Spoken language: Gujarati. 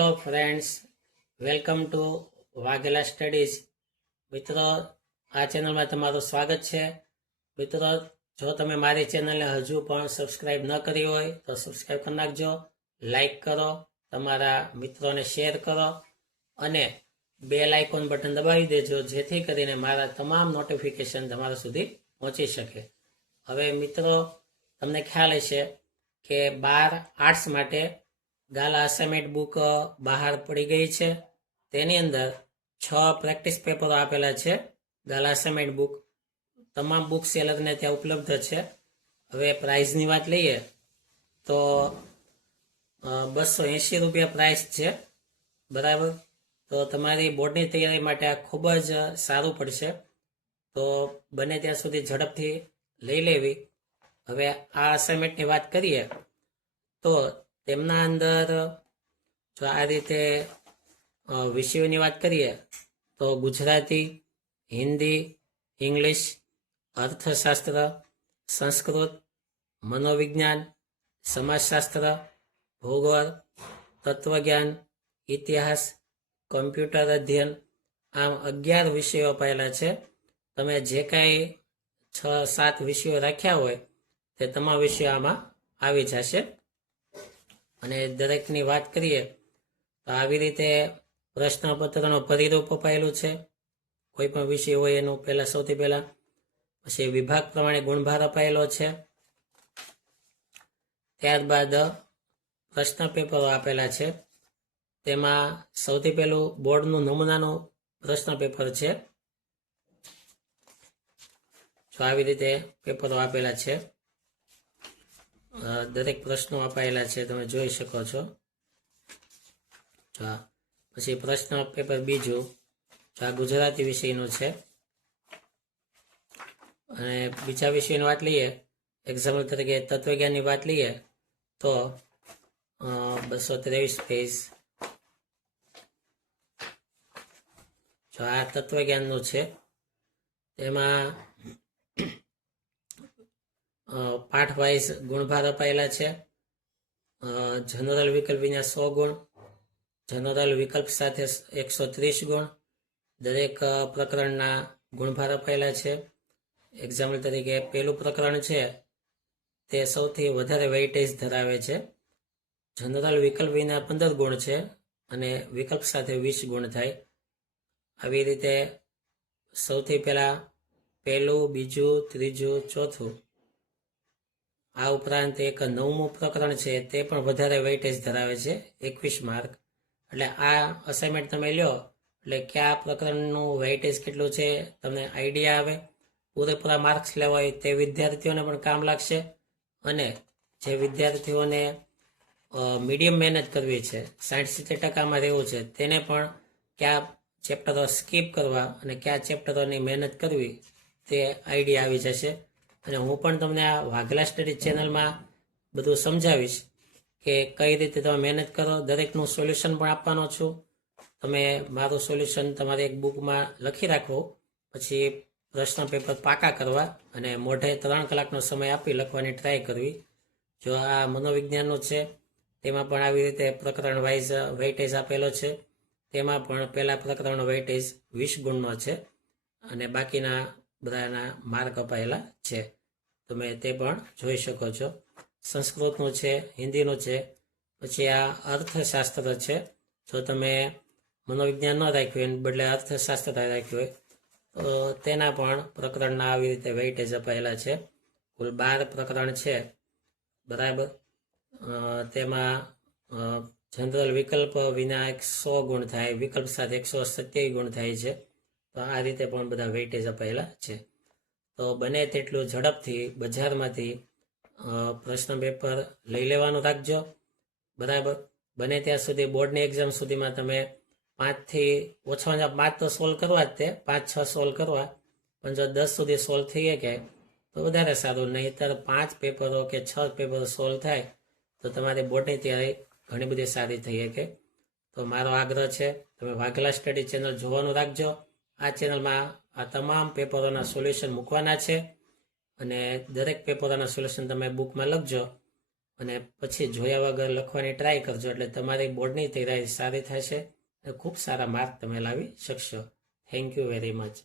Hello friends, welcome to Vaghela studies. મિત્રો, આ ચેનલમાં તમારું સ્વાગત છે. મિત્રો, જો તમે મારી ચેનલને હજુ પણ સબસ્ક્રાઈબ ન કરી હોય તો સબસ્ક્રાઈબ કરી નાખજો, લાઈક કરો, તમારા મિત્રોને શેર કરો અને બેલ આઇકોન બટન દબાવી દેજો, જેથી કરીને મારા તમામ નોટિફિકેશન તમારા સુધી પહોંચી શકે. હવે મિત્રો, તમને ખ્યાલ હશે કે 12 આર્ટ્સ માટે ગાલા અસાઇનમેન્ટ બુક બહાર પડી ગઈ છે. તેની અંદર 6 પ્રેક્ટિસ પેપરો આપેલા છે. ગાલા અસાઇનમેન્ટ બુક તમામ બુક સેલરને ત્યાં ઉપલબ્ધ છે. હવે પ્રાઇઝની વાત લઈએ તો 280 રૂપિયા પ્રાઇસ છે, બરાબર. તો તમારી બોર્ડની તૈયારી માટે આ ખૂબ જ સારું પડશે. તો બને ત્યાં સુધી ઝડપથી લઈ લેવી. હવે આ અસાઇનમેન્ટની વાત કરીએ તો તેમના અંદર જો આ રીતે વિષયોની વાત કરીએ તો ગુજરાતી, હિન્દી, ઇંગ્લિશ, અર્થશાસ્ત્ર, સંસ્કૃત, મનોવિજ્ઞાન, સમાજશાસ્ત્ર, ભૂગોળ, તત્વજ્ઞાન, ઇતિહાસ, કમ્પ્યુટર અધ્યયન, આમ 11 વિષયો અપાયેલા છે. તમે જે કાંઈ 6-7 વિષયો રાખ્યા હોય તે તમામ વિષયો આમાં આવી જશે. અને દરેકની વાત કરીએ તો આવી રીતે પ્રશ્નપત્રનું પરિરૂપ અપાયેલું છે. કોઈ પણ વિષય હોય એનું સૌથી પહેલા, પછી વિભાગ પ્રમાણે ગુણભાર અપાયેલો છે. ત્યારબાદ પ્રશ્ન પેપરો આપેલા છે. તેમાં સૌથી પહેલું બોર્ડનું નમૂનાનું પ્રશ્ન પેપર છે. જો આવી રીતે પેપરો આપેલા છે, દરેક પ્રશ્નો અપાયેલા છે, તમે જોઈ શકો છો. પછી પ્રશ્ન પેપર બીજું, આ ગુજરાતી વિષયનું છે. અને બીજા વિષયની વાત લઈએ, એક્ઝામ્પલ તરીકે તત્વજ્ઞાનની વાત લઈએ તો 223 પેજ. જો આ તત્વજ્ઞાનનું છે, તેમાં પાઠ વાઇઝ ગુણભાર અપાયેલા છે. જનરલ વિકલ્પ વિના 100 ગુણ, જનરલ વિકલ્પ સાથે 130 ગુણ, દરેક પ્રકરણના ગુણભાર અપાયેલા છે. એક્ઝામ્પલ તરીકે પહેલું પ્રકરણ છે તે સૌથી વધારે વેઇટેજ ધરાવે છે. જનરલ વિકલ્પ વિના 15 ગુણ છે અને વિકલ્પ સાથે 20 ગુણ થાય. આવી રીતે સૌથી પહેલા પહેલું, બીજું, ત્રીજું, ચોથું, આ ઉપરાંત એક 9મું પ્રકરણ છે તે પણ વધારે વેઇટેજ ધરાવે છે, 21 માર્ક. એટલે આ અસાઇનમેન્ટ તમે લ્યો એટલે કયા પ્રકરણનું વેઇટેજ કેટલું છે તમને આઈડિયા આવે. પૂરેપૂરા માર્ક્સ લેવા હોય તે વિદ્યાર્થીઓને પણ કામ લાગશે. અને જે વિદ્યાર્થીઓને મીડિયમ મહેનત કરવી છે, 60-70% રહેવું છે, તેને પણ કયા ચેપ્ટરો સ્કીપ કરવા અને કયા ચેપ્ટરોની મહેનત કરવી તે આઈડિયા આવી જશે. અને હું પણ તમને આ વાઘેલા સ્ટડી ચેનલમાં બધું સમજાવીશ કે કઈ રીતે તમે મહેનત કરો. દરેકનું સોલ્યુશન પણ આપવાનો છું. તમે મારું સોલ્યુશન તમારી એક બુકમાં લખી રાખો, પછી પ્રશ્ન પેપર પાકા કરવા અને મોઢે 3 કલાકનો સમય આપી લખવાની ટ્રાય કરવી. જો આ મનોવિજ્ઞાનનું છે તેમાં પણ આવી રીતે પ્રકરણ વાઇઝ વેઇટેજ આપેલો છે. તેમાં પણ પહેલા પ્રકરણનો વેઇટેજ 20 ગુણનો છે અને બાકીના બધાના માર્ક અપાયેલા છે. તમે તે પણ જોઈ શકો છો. સંસ્કૃતનું છે, હિન્દીનું છે, પછી આ અર્થશાસ્ત્ર છે. જો તમે મનોવિજ્ઞાન ન રાખ્યું એને બદલે અર્થશાસ્ત્ર રાખ્યું હોય તો તેના પણ પ્રકરણના આવી રીતે વેઇટેજ અપાયેલા છે. કુલ 12 પ્રકરણ છે, બરાબર. તેમાં જનરલ વિકલ્પ વિના 100 ગુણ થાય, વિકલ્પ સાથે 127 ગુણ થાય છે. તો આ રીતે પણ બધા વેઇટેજ અપાયેલા છે. તો બને તેટલું ઝડપથી બજારમાંથી પ્રશ્ન પેપર લઈ લેવાનું રાખજો, બરાબર. બને ત્યાં સુધી બોર્ડની એક્ઝામ સુધીમાં તમે 5થી ઓછામાં 5 તો સોલ્વ કરવા જ, તે 5-6 સોલ્વ કરવા, પણ જો 10 સુધી સોલ્વ થઈ શકે તો વધારે સારું. નહીંતર 5 પેપરો કે 6 પેપરો સોલ્વ થાય તો તમારી બોર્ડની તૈયારી ઘણી બધી સારી થઈ શકે. તો મારો આગ્રહ છે તમે વાઘેલા સ્ટડી ચેનલ જોવાનું રાખજો. આ ચેનલમાં આ તમામ પેપરોના સોલ્યુશન મૂકવાના છે અને દરેક પેપરોના સોલ્યુશન તમે બુકમાં લખજો અને પછી જોયા વગર લખવાની ટ્રાય કરજો, એટલે તમારી બોર્ડની તૈયારી સારી થશે અને ખૂબ સારા માર્ક તમે લાવી શકશો. Thank you very much.